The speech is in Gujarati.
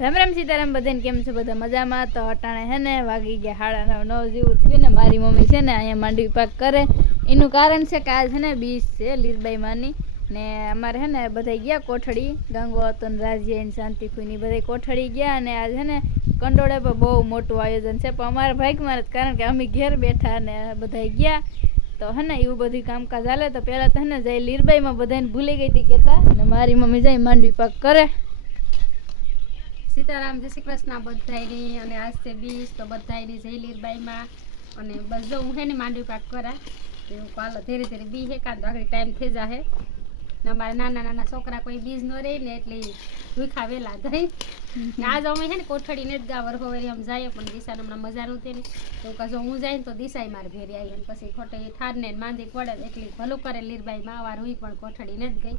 રામ રામ સીતારામ બધાને કેમ છે બધા મજામાં? તો અટાણે હે ને વાગી ગયા 9:30 જેવું થયું ને મારી મમ્મી છે ને અહીંયા માંડવી પાક કરે. એનું કારણ છે કે આજ છે ને બીજ છે લીરબાઈ માની ને અમારે હે ને બધા ગયા કોઠડી ગંગો હતો ને રાજીએ ને શાંતિ ખુની બધા કોઠડી ગયા અને આજ હે ને કંડોળે પર બહુ મોટું આયોજન છે પણ અમારા ભાગમાં જ કારણ કે અમે ઘેર બેઠા ને બધા ગયા તો હે ને એવું બધું કામકાજ હાલે. તો પહેલાં તો હે ને જઈ લીરબાઈમાં બધાને ભૂલી ગઈ હતી કહેતા ને મારી મમ્મી જઈ માંડવી પાક કરે. સીતારામ જય શ્રી કૃષ્ણ બધાયની અને આજ છે બીજ તો બધાયની જય લીરબાઈમાં અને બસ જો હું હે ને માંડવી પાક કરા તો હું કાલે ધીરે ધીરે બી હે કાં તો આગળ ટાઈમ થઈ જાહે ને અમારા નાના નાના છોકરા કોઈ બીજ ન રહે ને એટલે ભૂખા વેલા થઈ ને આજ અમે હે ને કોઠડી ને જ ગા વરખોવેરી આમ જાય પણ દિશાને હમણાં મજા નહોતી ને તો જો હું જાય ને તો દિશાય મારે ઘેરી આવી અને પછી ખોટે ઠારને માંદી પડે એટલી ભલું કરે લીરબાઈમાં વાર હું પણ કોઠડી ને જ ગઈ